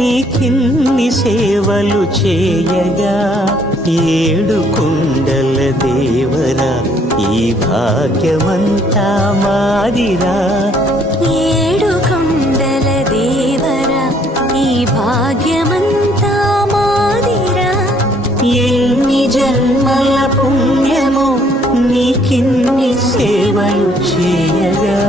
నీకిన్ని సేవలు చేయగా ఏడు కుండల దేవరా ఈ భాగ్యమంతా మాదిరా. ఏడు కొండల దేవరా ఈ భాగ్యమంతా మాదిరా. ఎన్ని జన్మల పుణ్యమో నీకిన్ని సేవలు చేయగా.